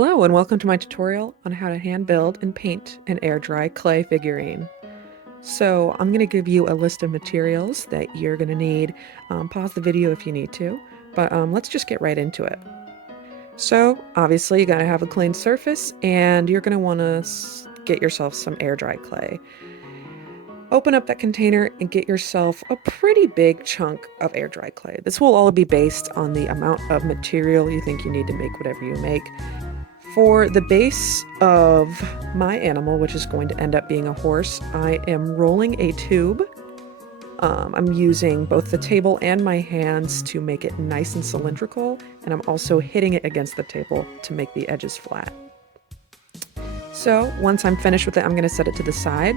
Hello and welcome to my tutorial on how to hand build and paint an air dry clay figurine. So I'm going to give you a list of materials that you're going to need. Pause the video if you need to, but let's just get right into it. So obviously you got to have a clean surface and you're going to want to get yourself some air dry clay. Open up that container and get yourself a pretty big chunk of air dry clay. This will all be based on the amount of material you think you need to make whatever you make. For the base of my animal, which is going to end up being a horse, I am rolling a tube. I'm using both the table and my hands to make it nice and cylindrical, and I'm also hitting it against the table to make the edges flat. So once I'm finished with it, I'm going to set it to the side,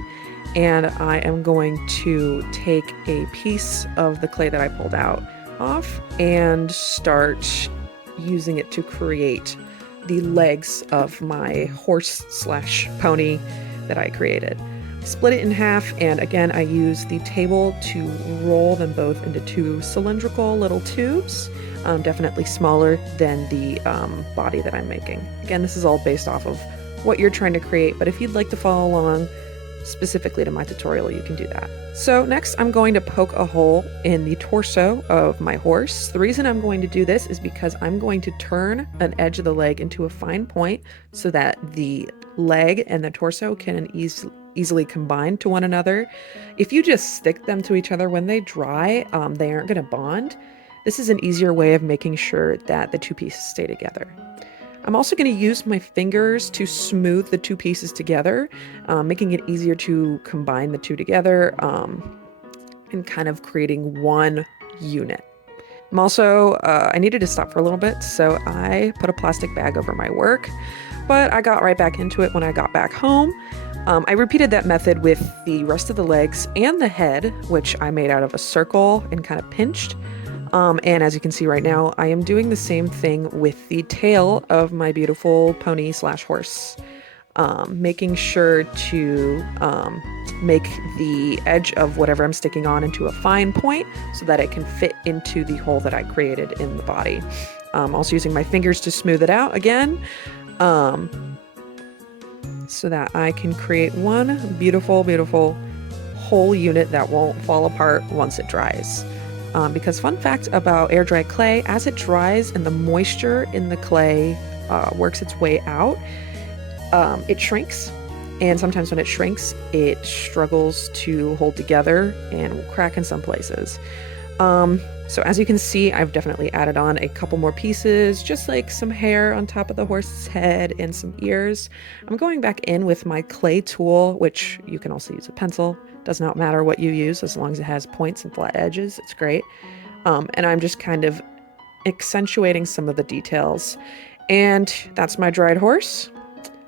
and I am going to take a piece of the clay that I pulled out off and start using it to create the legs of my horse/pony that I created. Split it in half, and again I use the table to roll them both into two cylindrical little tubes, definitely smaller than the body that I'm making. Again, this is all based off of what you're trying to create, but if you'd like to follow along specifically to my tutorial, you can do that. So next I'm going to poke a hole in the torso of my horse. The reason I'm going to do this is because I'm going to turn an edge of the leg into a fine point so that the leg and the torso can easily combine to one another. If you just stick them to each other when they dry, they aren't going to bond. This is an easier way of making sure that the two pieces stay together. I'm also going to use my fingers to smooth the two pieces together, making it easier to combine the two together and kind of creating one unit. I'm also, I needed to stop for a little bit, so I put a plastic bag over my work, but I got right back into it when I got back home. I repeated that method with the rest of the legs and the head, which I made out of a circle and kind of pinched. And as you can see right now, I am doing the same thing with the tail of my beautiful pony/horse, making sure to make the edge of whatever I'm sticking on into a fine point so that it can fit into the hole that I created in the body. Also using my fingers to smooth it out again, so that I can create one beautiful, beautiful whole unit that won't fall apart once it dries. Because fun fact about air dry clay, as it dries and the moisture in the clay works its way out, it shrinks. And sometimes when it shrinks, it struggles to hold together and will crack in some places. So as you can see, I've definitely added on a couple more pieces, just like some hair on top of the horse's head and some ears. I'm going back in with my clay tool, which you can also use a pencil. Does not matter what you use, as long as it has points and flat edges, it's great. And I'm just kind of accentuating some of the details. And that's my dried horse.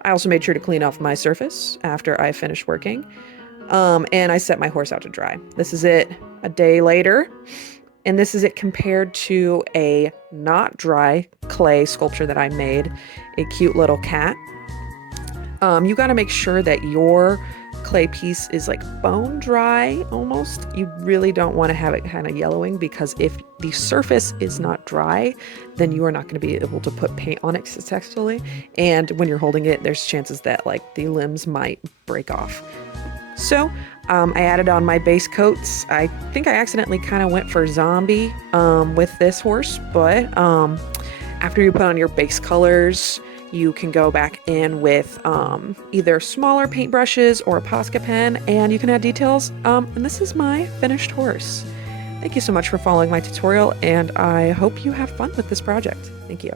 I also made sure to clean off my surface after I finished working. And I set my horse out to dry. This is it a day later. And this is it compared to a not dry clay sculpture that I made, a cute little cat. You got to make sure that your clay piece is like bone dry almost. You really don't want to have it kind of yellowing, because if the surface is not dry, then you are not going to be able to put paint on it successfully. And when you're holding it, there's chances that like the limbs might break off. So I added on my base coats. I think I accidentally kind of went for zombie with this horse, but after you put on your base colors, you can go back in with either smaller paintbrushes or a Posca pen, and you can add details. And this is my finished horse. Thank you so much for following my tutorial, and I hope you have fun with this project. Thank you.